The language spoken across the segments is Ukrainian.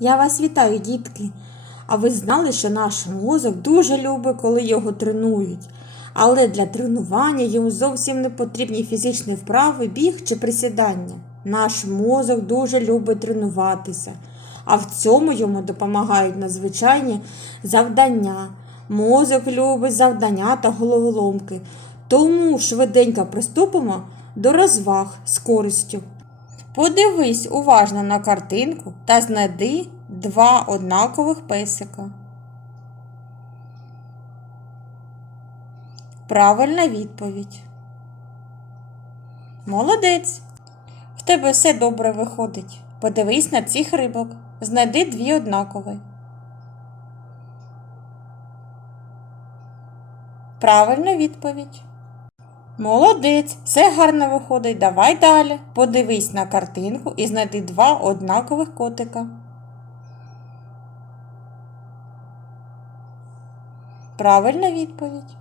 Я вас вітаю, дітки. А ви знали, що наш мозок дуже любить, коли його тренують. Але для тренування йому зовсім не потрібні фізичні вправи, біг чи присідання. Наш мозок дуже любить тренуватися, а в цьому йому допомагають надзвичайні завдання. Мозок любить завдання та головоломки. Тому швиденько приступимо до розваг з користю. Подивись уважно на картинку та знайди два однакових песика. Правильна відповідь. Молодець. В тебе все добре виходить. Подивись на цих рибок. Знайди дві однакові. Правильна відповідь. Молодець, все гарно виходить. Давай далі. Подивись на картинку і знайди два однакових котика. Правильна відповідь.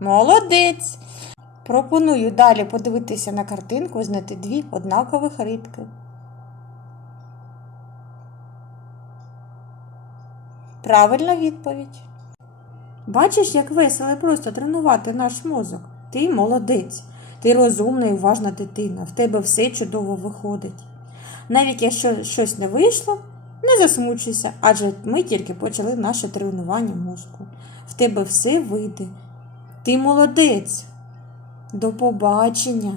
Молодець. Пропоную далі подивитися на картинку і знайти дві однакових рибки. Правильна відповідь. Бачиш, як весело просто тренувати наш мозок. Ти молодець, ти розумна і уважна дитина, в тебе все чудово виходить. Навіть якщо щось не вийшло, не засмучуйся, адже ми тільки почали наше тренування мозку. В тебе все вийде. Ти молодець. До побачення.